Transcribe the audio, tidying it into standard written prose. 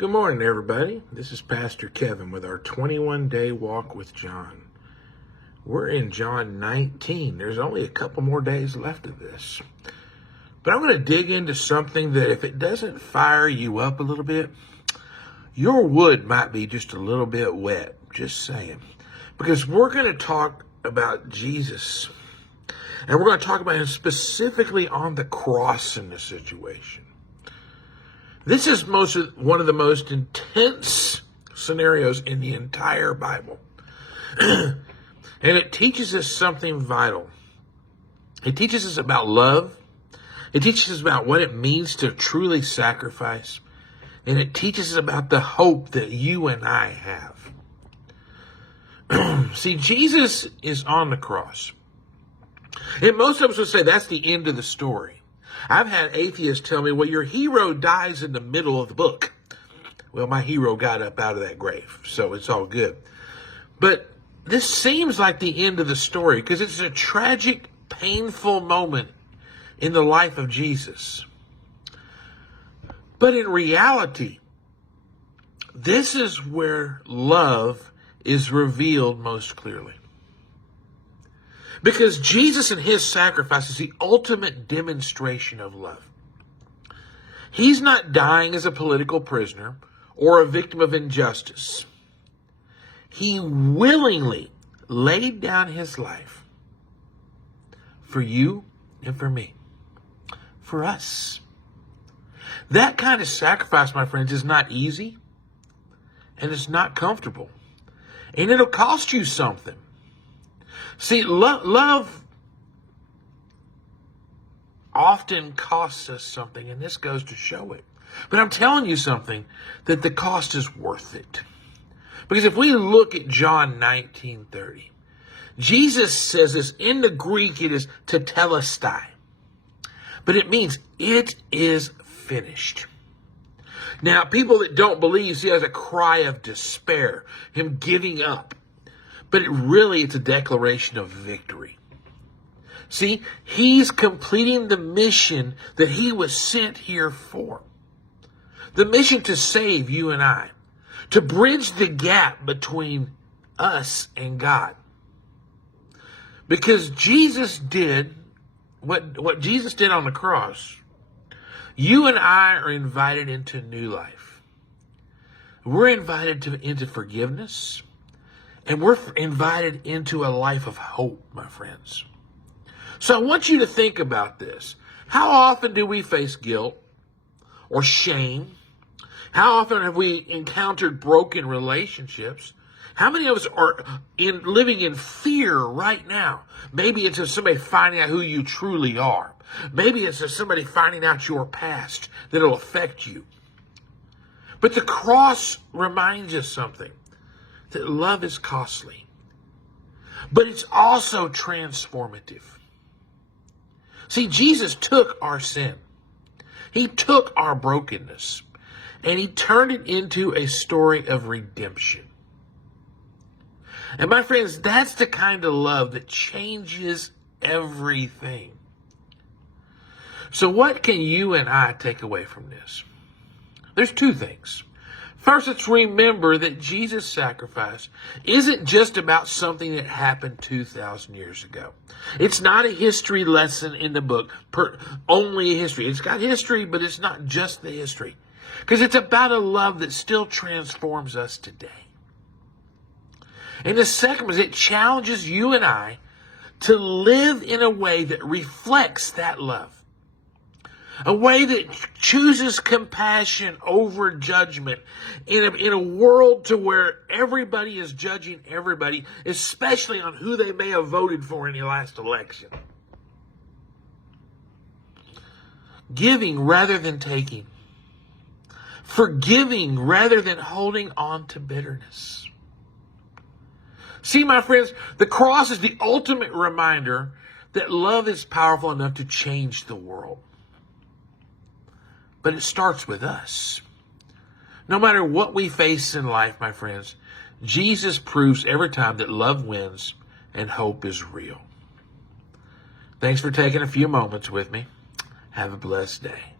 Good morning, everybody. This is Pastor Kevin with our 21-day walk with John. We're in John 19. There's only a couple more days left of this. But I'm going to dig into something that if it doesn't fire you up a little bit, your wood might be just a little bit wet. Just saying. Because we're going to talk about Jesus. And we're going to talk about him specifically on the cross in this situation. This is one of the most intense scenarios in the entire Bible. And it teaches us something vital. It teaches us about love. It teaches us about what it means to truly sacrifice. And it teaches us about the hope that you and I have. See, Jesus is on the cross. And most of us would say that's the end of the story. I've had atheists tell me, well, your hero dies in the middle of the book. Well, my hero got up out of that grave, so it's all good. But this seems like the end of the story because it's a tragic, painful moment in the life of Jesus. But in reality, this is where love is revealed most clearly. Because Jesus and his sacrifice is the ultimate demonstration of love. He's not dying as a political prisoner or a victim of injustice. He willingly laid down his life for you and for me, for us. That kind of sacrifice, my friends, is not easy and it's not comfortable. And it'll cost you something. See, love often costs us something, and this goes to show it. But I'm telling you something, that the cost is worth it. Because if we look at John 19:30, Jesus says this, in the Greek it is tetelestai. But it means it is finished. Now, people that don't believe see it as a cry of despair, him giving up. But it's a declaration of victory. See, he's completing the mission that he was sent here for. The mission to save you and I. To bridge the gap between us and God. Because Jesus did what Jesus did on the cross. You and I are invited into new life. We're invited into forgiveness. And we're invited into a life of hope, my friends. So I want you to think about this. How often do we face guilt or shame? How often have we encountered broken relationships? How many of us are living in fear right now? Maybe it's of somebody finding out who you truly are. Maybe it's of somebody finding out your past that will affect you. But the cross reminds us something. That love is costly, but it's also transformative. See, Jesus took our sin. He took our brokenness, and he turned it into a story of redemption. And my friends, that's the kind of love that changes everything. So what can you and I take away from this? There's two things. First, let's remember that Jesus' sacrifice isn't just about something that happened 2,000 years ago. It's not a history lesson in the book, only history. It's got history, but it's not just the history. Because it's about a love that still transforms us today. And the second was it challenges you and I to live in a way that reflects that love. A way that chooses compassion over judgment in a world to where everybody is judging everybody, especially on who they may have voted for in the last election. Giving rather than taking. Forgiving rather than holding on to bitterness. See, my friends, the cross is the ultimate reminder that love is powerful enough to change the world. But it starts with us. No matter what we face in life, my friends, Jesus proves every time that love wins and hope is real. Thanks for taking a few moments with me. Have a blessed day.